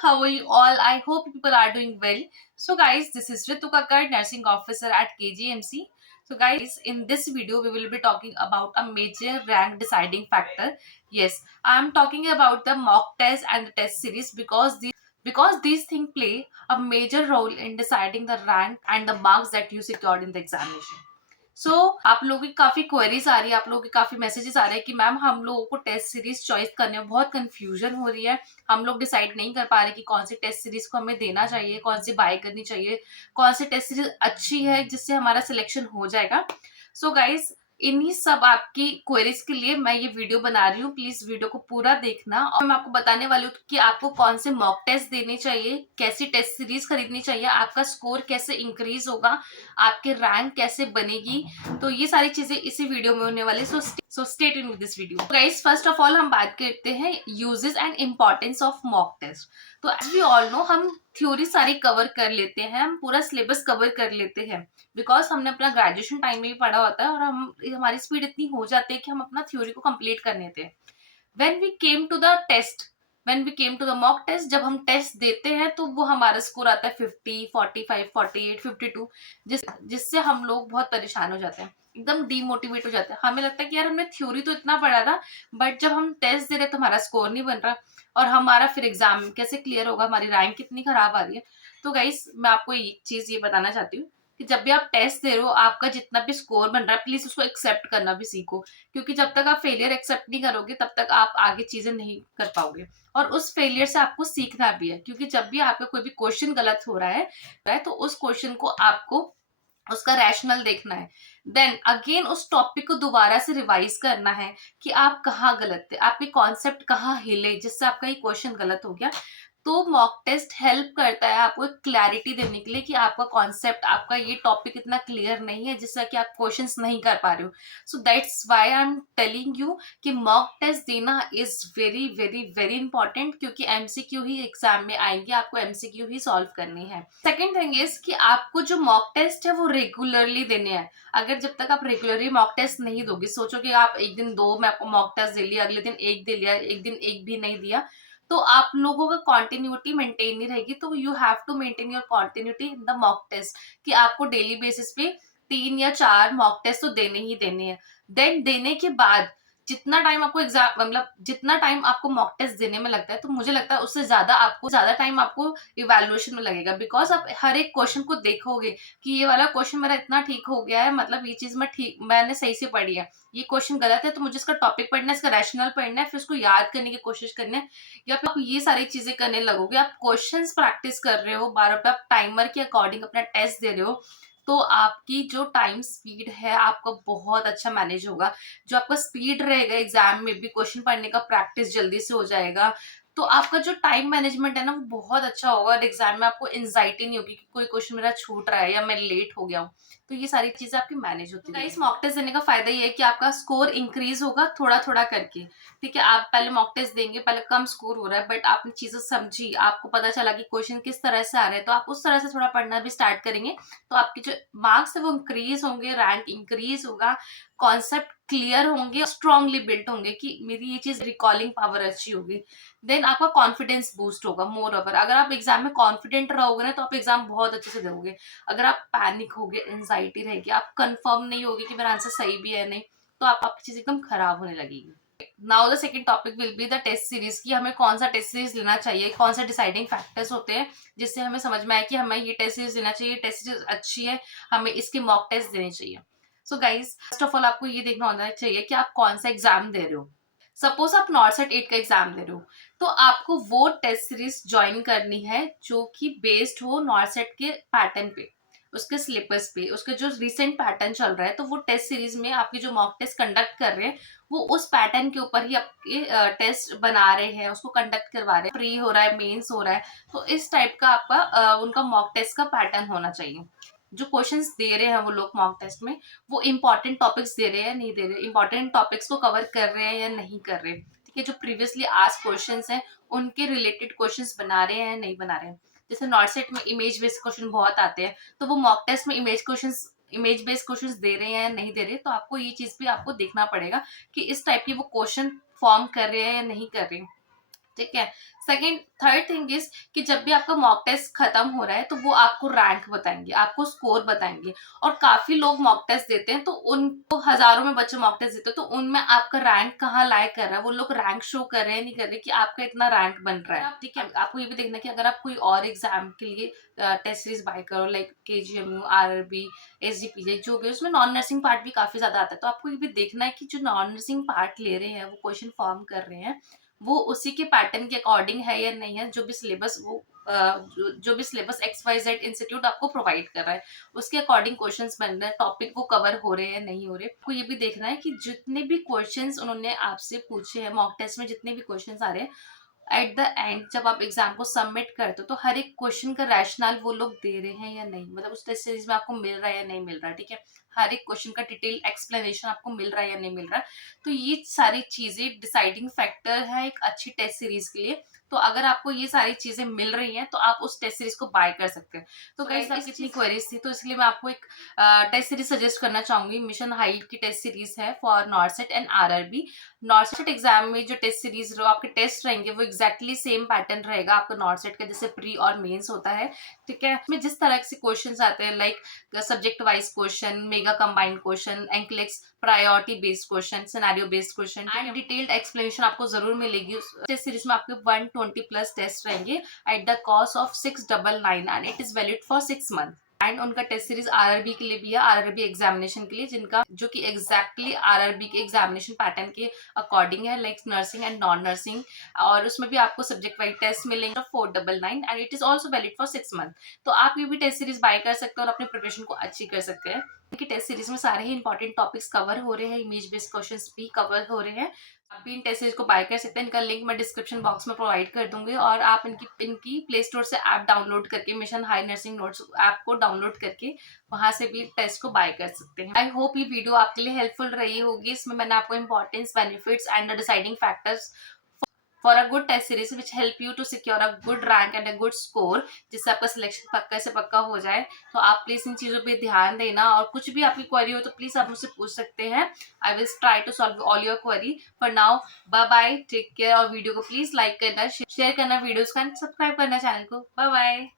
how are you all? I hope people are doing well. So guys, this is Ritu Kakkar, nursing officer at KGMC. So guys, in this video we will be talking about a major rank deciding factor. Yes, I am talking about the mock test and the test series because these things play a major role in deciding the rank and the marks that you secured in the examination. आप लोगों की काफी queries आ रही है, आप लोगों के काफी मैसेजेस आ रहे हैं कि मैम हम लोगों को टेस्ट सीरीज चॉइस करने में बहुत कंफ्यूजन हो रही है, हम लोग डिसाइड नहीं कर पा रहे कि कौन सी टेस्ट सीरीज को हमें देना चाहिए, कौन सी बाय करनी चाहिए, कौन सी टेस्ट सीरीज अच्छी है जिससे हमारा सिलेक्शन हो जाएगा। सो गाइज, इन्हीं सब आपकी क्वेरीज के लिए मैं ये वीडियो बना रही हूँ। प्लीज वीडियो को पूरा देखना और मैं आपको बताने वाली हूँ कि आपको कौन से मॉक टेस्ट देने चाहिए, कैसी टेस्ट सीरीज खरीदनी चाहिए, आपका स्कोर कैसे इंक्रीज होगा, आपके रैंक कैसे बनेगी। तो ये सारी चीजें इसी वीडियो में होने वाली। So stay tuned with this video. Guys, first of all हम बात करते हैं uses and importance of mock test. तो एज वी ऑल नो, हम थ्योरी सारी कवर कर लेते हैं, हम पूरा सिलेबस कवर कर लेते हैं बिकॉज हमने अपना ग्रेजुएशन टाइम में भी पढ़ा होता है और हमारी स्पीड इतनी हो जाती है कि हम अपना थ्योरी को कंप्लीट कर लेते हैं। When we came to the test, when we came to the mock test, जब हम टेस्ट देते हैं तो वो हमारा स्कोर आता है 50, 45, 48, 52, जिससे हम लोग बहुत परेशान हो जाते हैं, एकदम डीमोटिवेट हो जाते हैं। हमें लगता है कि यार हमने थ्योरी तो इतना पढ़ा था, बट जब हम टेस्ट दे रहे तो हमारा स्कोर नहीं बन रहा और हमारा फिर एग्जाम कैसे क्लियर होगा, हमारी रैंक कितनी खराब आ रही है। तो गाइस, मैं आपको एक चीज ये बताना चाहती हूँ कि जब भी आप टेस्ट दे रहे हो, आपका जितना भी स्कोर बन रहा है, प्लीज उसको एक्सेप्ट करना भी सीखो, क्योंकि जब तक आप फेलियर एक्सेप्ट नहीं करोगे तब तक आप आगे चीजें नहीं कर पाओगे। और उस फेलियर से आपको सीखना भी है, क्योंकि जब भी आपका कोई भी क्वेश्चन गलत हो रहा है तो उस क्वेश्चन को आपको उसका रैशनल देखना है, देन अगेन उस टॉपिक को दोबारा से रिवाइज करना है कि आप कहाँ गलत थे, आपके कॉन्सेप्ट कहाँ हिले जिससे आपका ये क्वेश्चन गलत हो गया। तो मॉक टेस्ट हेल्प करता है आपको एक क्लैरिटी देने के लिए कि आपका कॉन्सेप्ट, आपका ये टॉपिक इतना क्लियर नहीं है जिससे कि आप क्वेश्चंस नहीं कर पा रहे हो। So that's why I am telling you कि मॉक टेस्ट देना is very very very important, क्योंकि एमसीक्यू ही एग्जाम में आएंगे, आपको एमसीक्यू ही सॉल्व करनी है। सेकेंड थिंग इज कि आपको जो मॉक टेस्ट है वो रेगुलरली देने हैं। अगर जब तक आप रेगुलरली मॉक टेस्ट नहीं दोगे, सोचो कि आप एक दिन दो में आपको मॉक टेस्ट दे लिया, अगले दिन एक दे लिया, एक दिन एक भी नहीं दिया, तो आप लोगों का कॉन्टिन्यूटी मेंटेन नहीं रहेगी। तो you have to maintain your continuity in the mock test, कि आपको डेली बेसिस पे 3 या 4 मॉक टेस्ट तो देने ही देने हैं। देन देने के बाद जितना टाइम आपको एग्जाम, मतलब जितना टाइम आपको मॉक टेस्ट देने में लगता है, तो मुझे लगता है उससे ज्यादा टाइम आपको इवैल्यूएशन में लगेगा, बिकॉज आप हर एक क्वेश्चन को देखोगे कि ये वाला क्वेश्चन मेरा इतना ठीक हो गया है, मतलब ये चीज मैंने सही से पढ़ी है, ये क्वेश्चन गलत है तो मुझे इसका टॉपिक पढ़ना है, इसका रैशनल पढ़ना है, फिर उसको याद करने की कोशिश करनी है। या फिर आप ये सारी चीजें करने लगोगे, आप क्वेश्चंस प्रैक्टिस कर रहे हो, बार बार आप टाइमर के अकॉर्डिंग अपना टेस्ट दे रहे हो, तो आपकी जो टाइम स्पीड है आपका बहुत अच्छा मैनेज होगा। जो आपका स्पीड रहेगा, एग्जाम में भी क्वेश्चन पढ़ने का प्रैक्टिस जल्दी से हो जाएगा, तो आपका जो टाइम मैनेजमेंट है ना वो बहुत अच्छा होगा और एग्जाम में आपको एंजाइटी नहीं होगी कि कोई क्वेश्चन मेरा छूट रहा है या मैं लेट हो गया हूँ। तो ये सारी चीजें आपकी मैनेज होती है। इस मॉक टेस्ट देने का फायदा ये है कि आपका स्कोर इंक्रीज होगा थोड़ा थोड़ा करके। ठीक है, आप पहले मॉक टेस्ट देंगे, पहले कम स्कोर हो रहा है, बट आपने चीजें समझी, आपको पता चला कि क्वेश्चन किस तरह से आ रहे हैं, तो आप उस तरह से थोड़ा पढ़ना भी स्टार्ट करेंगे, तो आपके जो मार्क्स है वो इंक्रीज होंगे, रैंक इंक्रीज होगा, कॉन्सेप्ट क्लियर होंगे, स्ट्रांगली बिल्ट होंगे कि मेरी ये चीज रिकॉलिंग पावर अच्छी होगी। देन आपका कॉन्फिडेंस बूस्ट होगा। मोर ओवर, अगर आप एग्जाम में कॉन्फिडेंट रहोगे ना तो आप एग्जाम बहुत अच्छे से दोगे। अगर आप पैनिक होगे, एंजाइटी रहेगी, आप कंफर्म नहीं होगी कि मेरा आंसर सही भी है नहीं, तो आपकी चीज एकदम खराब होने लगेगी। Now the second topic will be the test series, की हमें कौन सा टेस्ट सीरीज लेना चाहिए, कौन सा डिसाइडिंग फैक्टर्स होते हैं जिससे हमें समझ में आए कि हमें ये टेस्ट सीरीज लेना चाहिए, टेस्ट सीरीज अच्छी है, हमें इसके मॉक टेस्ट देने चाहिए। So guys, first of all आपको ये देखना होना चाहिए कि आप कौन सा एग्जाम दे रहे हो। सपोज आप नॉर्सेट 8 का एग्जाम दे रहे हो, तो आपको वो टेस्ट सीरीज ज्वाइन करनी है जो कि बेस्ड हो नॉर्सेट के पैटर्न पे, उसके सिलेबस पे, उसके जो रिसेंट पैटर्न चल रहा है, तो वो टेस्ट सीरीज में आपके जो मॉक टेस्ट कंडक्ट कर रहे हैं वो उस पैटर्न के ऊपर ही आपके टेस्ट बना रहे हैं, उसको कंडक्ट करवा रहे हैं, प्री हो रहा है, मेंस हो रहा है, तो इस टाइप का आपका उनका मॉक टेस्ट का पैटर्न होना चाहिए। जो क्वेश्चंस दे रहे हैं वो लोग मॉक टेस्ट में, वो इंपॉर्टेंट टॉपिक्स दे रहे हैं नहीं दे रहे, इंपॉर्टेंट टॉपिक्स को कवर कर रहे हैं या नहीं कर रहे, ठीक है, जो प्रीवियसली आस्क्ड क्वेश्चंस हैं उनके रिलेटेड क्वेश्चंस बना रहे हैं नहीं बना रहे हैं। जैसे नॉर्सेट में इमेज बेस्ड क्वेश्चन बहुत आते हैं, तो वो मॉक टेस्ट में इमेज बेस्ड क्वेश्चंस दे रहे हैं या नहीं दे रहे, तो आपको ये चीज भी आपको देखना पड़ेगा कि इस टाइप की वो क्वेश्चन फॉर्म कर रहे हैं या नहीं कर रहे। ठीक है। सेकंड थर्ड थिंग इज कि जब भी आपका मॉक टेस्ट खत्म हो रहा है तो वो आपको रैंक बताएंगे, आपको स्कोर बताएंगे। और काफी लोग मॉक टेस्ट देते हैं तो उनको हजारों में बच्चे मॉक टेस्ट देते हैं, तो उनमें आपका रैंक कहाँ लाए कर रहा है, वो लोग रैंक शो कर रहे हैं नहीं कर रहे कि आपका इतना रैंक बन रहा है। ठीक है, आपको ये भी देखना है कि अगर आप कोई और एग्जाम के लिए टेस्ट सीरीज बाय करो लाइक KGMU, RRB, SGPJ जो भी, उसमें नॉन नर्सिंग पार्ट भी काफी ज्यादा आता है। तो आपको ये भी देखना है कि जो नॉन नर्सिंग पार्ट ले रहे हैं, वो क्वेश्चन फॉर्म कर रहे हैं, वो उसी के पैटर्न के अकॉर्डिंग है या नहीं है। जो भी सिलेबस वो जो भी सिलेबस XYZ इंस्टीट्यूट आपको प्रोवाइड कर रहा है उसके अकॉर्डिंग क्वेश्चंस बन रहे हैं, टॉपिक वो कवर हो रहे हैं नहीं हो रहे। आपको ये भी देखना है कि जितने भी क्वेश्चंस उन्होंने आपसे पूछे हैं मॉक टेस्ट में, जितने भी क्वेश्चंस आ रहे हैं, एट द एंड जब आप एग्जाम को सबमिट करते हो तो हर एक क्वेश्चन का रैशनल वो लोग दे रहे हैं या नहीं, मतलब उस टेस्ट सीरीज में आपको मिल रहा है या नहीं मिल रहा है। ठीक है, हर एक क्वेश्चन का डिटेल एक्सप्लेनेशन आपको मिल रहा है या नहीं मिल रहा है। तो ये सारी चीजें डिसाइडिंग फैक्टर है एक अच्छी टेस्ट सीरीज के लिए। तो अगर आपको ये सारी चीजें मिल रही हैं तो आप उस टेस्ट सीरीज को बाय कर सकते हैं। तो गाइस आपकी इतनी क्वेरीज थी तो इसलिए मैं आपको एक टेस्ट सीरीज सजेस्ट करना चाहूंगी। मिशन हाइट की टेस्ट सीरीज है फॉर नॉर्सेट एंड RRB। नॉर्सेट एग्जाम में जो टेस्ट सीरीज आपके टेस्ट रहेंगे वो एग्जैक्टली सेम पैटर्न रहेगा आपका नॉर्सेट का, जैसे प्री और मेंस होता है। ठीक है, इसमें जिस तरह से क्वेश्चंस आते हैं like subject wise question, mega combined question, एंक्लेक्स priority based question, scenario based question and detailed explanation आपको जरूर मिलेगी। टेस्ट सीरीज में आपके 120 प्लस टेस्ट रहेंगे at the cost of 699 and it is valid for 6 month. And उनका test series RRB के लिए भी है, RRB एग्जामिनेशन के लिए, जिनका जो कि एग्जैक्टली RRB के एग्जामिनेशन पैटर्न के अकॉर्डिंग है like nursing and non nursing. और उसमें भी आपको सब्जेक्ट वाइज टेस्ट मिलेंगे 499 and it is also valid for 6 month. तो आप ये भी टेस्ट सीरीज बाय कर सकते हैं और अपने प्रिपरेशन को अच्छी कर सकते हैं। कि टेस्ट सीरीज में सारे ही इंपॉर्टेंट टॉपिक्स कवर हो रहे हैं, इमेज बेस्ड क्वेश्चंस भी कवर हो रहे हैं। आप भी इन टेस्ट सीरीज को बाय कर सकते हैं। इनका लिंक मैं डिस्क्रिप्शन बॉक्स में प्रोवाइड कर दूंगी और आप इनकी प्ले स्टोर से ऐप डाउनलोड करके mission high nursing notes app को डाउनलोड करके वहां से भी टेस्ट को बाय कर सकते हैं। आई होप ये वीडियो आपके लिए हेल्पफुल रही होगी। इसमें मैंने आपको importance, benefits and the deciding factors for a good test series which help you to secure a good rank and a good score, जिससे आपका सिलेक्शन पक्का से पक्का हो जाए। तो आप प्लीज इन चीजों पे ध्यान देना और कुछ भी आपकी क्वेरी हो तो प्लीज आप मुझसे पूछ सकते हैं। I will try to solve all your query. For now bye bye, take care. और वीडियो को प्लीज लाइक करना, शेयर करना वीडियोस का, सब्सक्राइब करना चैनल को। Bye bye.